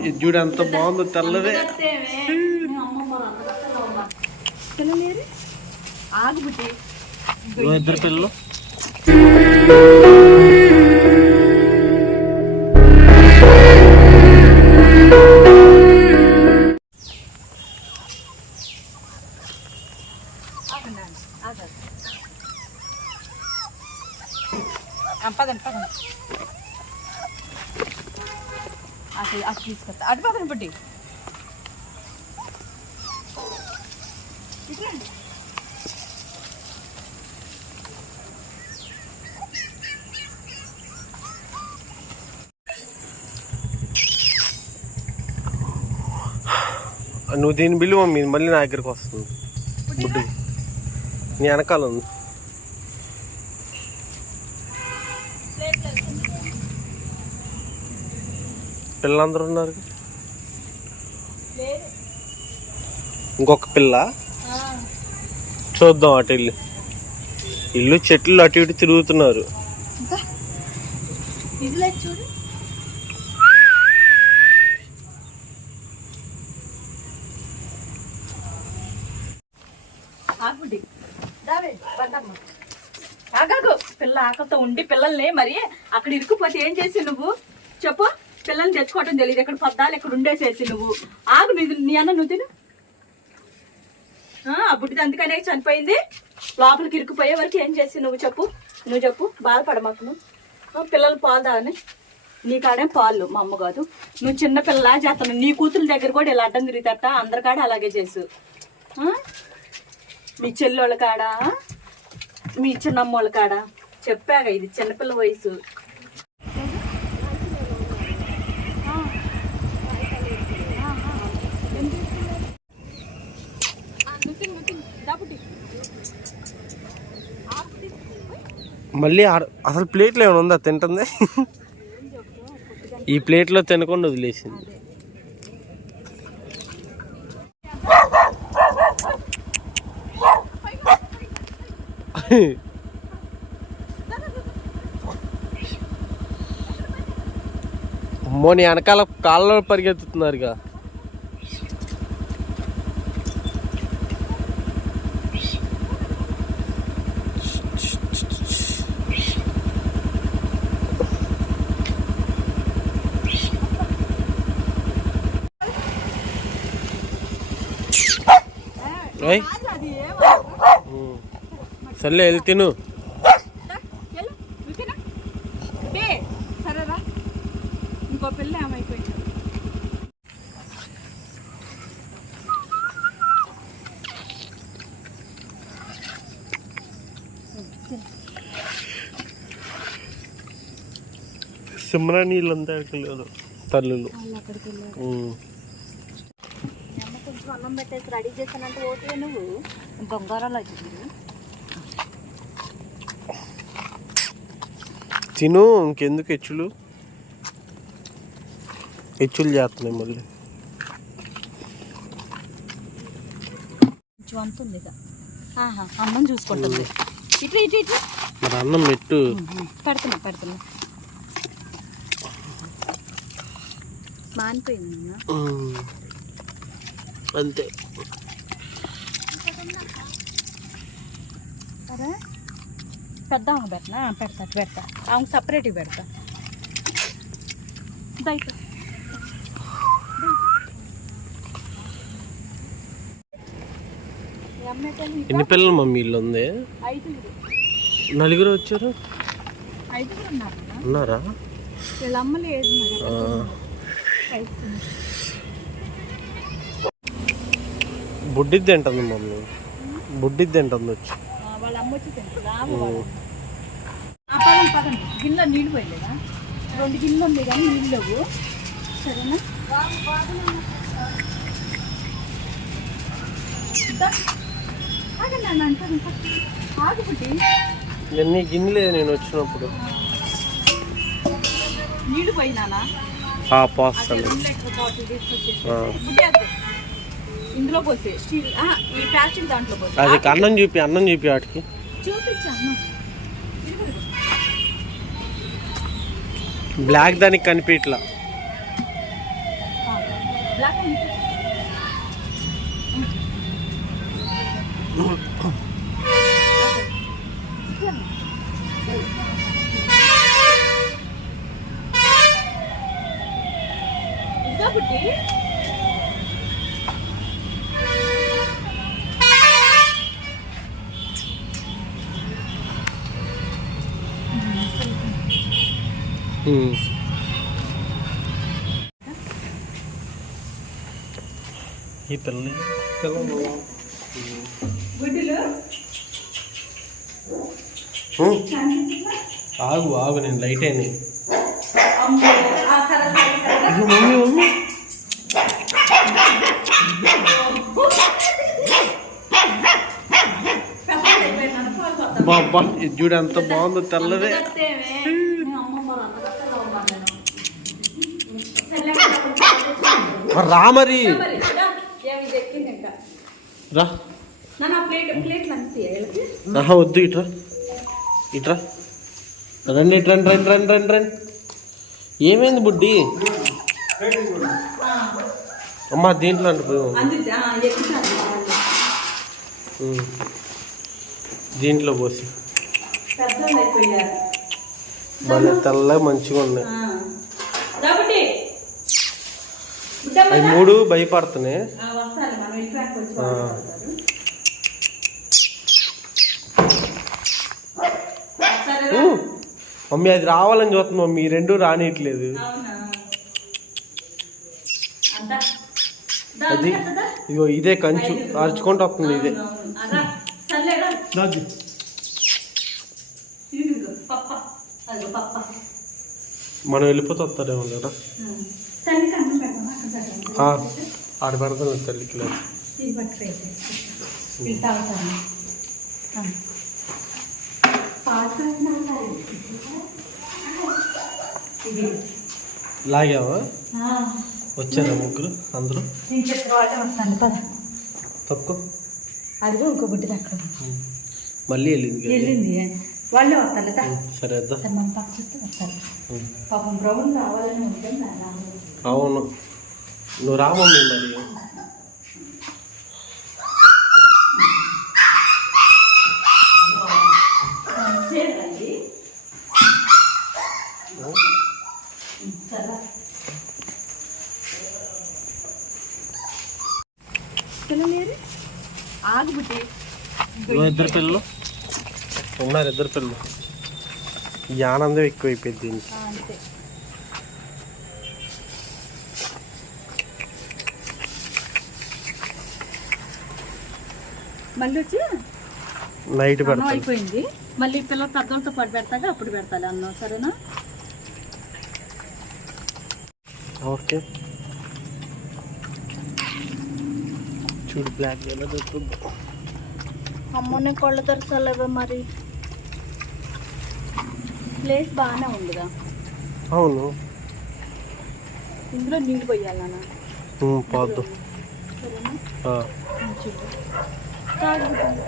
ఇది చూడు ఎంత బాగుందో తెల్లదే. ఇద్దరు పిల్లలు. అటు అటు తీసుకొస్తా అటు పక్కన బుట్టి ఇట్లండి నువ్వు దీని బిల్లు మమ్మీ మళ్ళీ నా దగ్గరికి వస్తుంది బుడ్డి నీ వెనకాల ఉంది పిల్లలందరూ ఉన్నారు ఇంకొక పిల్ల? చూద్దాం అటు ఇల్లు. ఇల్లు చెట్లు అటు ఇటు తిరుగుతున్నారు. పిల్ల ఆకలితో ఉండి పిల్లల్ని మరి అక్కడ ఇరుక్కుపోతే ఏం చేసి నువ్వు? చెప్పు. పిల్లల్ని తెచ్చుకోవటం తెలియదు ఇక్కడ పద్దాలు ఇక్కడ ఉండేసేసి నువ్వు. ఆగు నీ నీ అన్న నువ్వు తిను. ఆ, బుడ్డిది అందుకనే చనిపోయింది. లోపలికి ఇరుక్కుపోయే వరకు ఏం చేసి నువ్వు చెప్పు? నువ్వు చెప్పు. బాధపడమాకు నువ్వు. పిల్లలు పాలు దాని నీ కాడే పాలు మా అమ్మ కాదు నువ్వు చిన్న పిల్లలా చేస్తాను. నీ కూతురు దగ్గర కూడా ఇలా అడ్డం తిరుగుతట అందరికాడ అలాగే చేసు. మీ చెల్లెళ్ళ కాడ? మీ చిన్నమ్మోళ్ళ కాడ? చెప్పాక ఇది చిన్నపిల్ల వయసు. మళ్ళీ అసలు ప్లేట్లో ఏమైనా ఉందా? తింటుంది? ఈ ప్లేట్లో తినకుండా వదిలేసింది. అమ్మో నీ వెనకాల కాళ్ళలో పరిగెత్తుతున్నారుగా. ఓయ్. సర్లే వెళ్ళి తిను. సరేరా ఇంకో పిల్ల ఏమైపోయింది సిమ్రా నీళ్ళంతా లేదు తల్లులు అక్కడికి కొంచెం అన్నం పెట్టేసి రెడీ చేశానంటే ఓకే నువ్వు? బంగారాలు వచ్చింది తిను ఇంకెందుకు హెచ్చులు? హెచ్చులు చేస్తున్నాయి మళ్ళీ. ఆహా అన్నం చూసుకుంటుంది. ఇటు ఇటు ఇటు. మరి అన్నం పెట్టు. పెడుతున్నా పెడుతున్నా. మానిపోయింది. అంతే. పెద్ద ఆమె పెట్టనా పెడతా పెడతా. ఆమెకు సపరేట్గా పెడతా. దయతో ఎన్ని పిల్లలు మమ్మీ ఇల్లు ఉంది నలుగురు వచ్చారు? ఉన్నారు? బుడ్డిది తింటుంది మమ్మీ. బుడ్డిది తింటుంది. వచ్చి నీళ్ళు పోయలేదా? రెండు గిన్నెలు ఉంది కానీ నీళ్ళు లేవు. సరేనా? ఎన్ని గిన్నెలేదు నేను వచ్చినప్పుడు. నీళ్ళు పోయినానా ఆ పోస్తాను. ఇందులో పోసే స్టీల్ ఈ ప్లాస్టిక్ దాంట్లో పోసే. అది అన్నం చూపి అన్నం చూపి వాటికి. బ్లాక్ దానికి కనిపించట్లా బ్లాక్ ఈ పిల్లని. ఆగు ఆగు నేను లైట్ ఇది మమ్మీ మమ్మీ. బాబా చూడు ఎంత బాగుందో తెల్లదే. మరి రా. వద్దు ఇట్రా ఇట్రా రండి ఇటు రండి రండి రండి రండి రండి. ఏమైంది బుడ్డి? అమ్మా దీంట్లో అంటే. దీంట్లో పోసి. భలే తెల్లగా మంచిగా ఉన్నాయి. అవి మూడు భయపడుతున్నాయి. మమ్మీ అది రావాలని చూస్తుంది మమ్మీ రెండు రానియట్లేదు. అది ఇగో ఇదే కంచు అరుచుకుంటూ వస్తుంది ఇదే. మనం వెళ్ళిపోతే వస్తారేమో కదా తల్లికి అన్నం పెట్టమా అక్కడ పెట్టమా? ఆ, ఆడ పెడతాను పెట్టినా ఇది లాగావా. వచ్చారా ముగ్గురు? అందరూ? తక్కువ అదిగో ఇంకో బుడ్డిది అక్కడ. మళ్ళీ వెళ్ళింది. వెళ్ళింది. వాళ్ళే వస్తారు. సరే మన పక్క వస్తారు. పాపం బ్రౌన్ రావాలని ఉంటుంది. అవును. నువ్వు రా మమ్మీ మరి సేనండి సరే పిల్లలేరు? ఆగు బుట్టి. ఇదిగో ఇద్దరు పిల్లలు? ఉన్నారు ఇద్దరు పిల్లలు. ఈ ఆనందం ఎక్కువైపోయింది దీనికి. మళ్ళీ వచ్చి నైట్ అన్నం అయిపోయింది. మళ్ళీ పిల్లలు పెద్దలతో పాటు పెడతాగా అప్పుడు పెడతాలి అన్నం సరేనా? ఓకే. చూడు బ్లాక్ ఎలా దొరుకుతుందో. అమ్మని కళ్ళు తెరచలేవే మరి. ప్లేస్ బాగానే ఉందిగా అవును. ఇందులో నీళ్ళు పోయాలన్న పోద్దు. సరేనా? ఆ. చూడు తాగు.